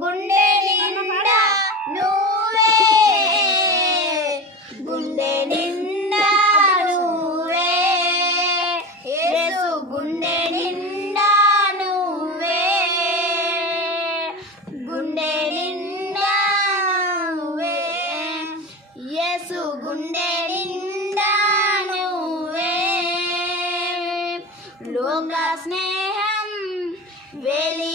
గుండె నిండా నువ్వే గుండె నిండా నువ్వే యేసు గుండె నిండా నువ్వే గుండె నిండా నువ్వే యేసు గుండె నిండా నువ్వే లోక స్నేహం వెలి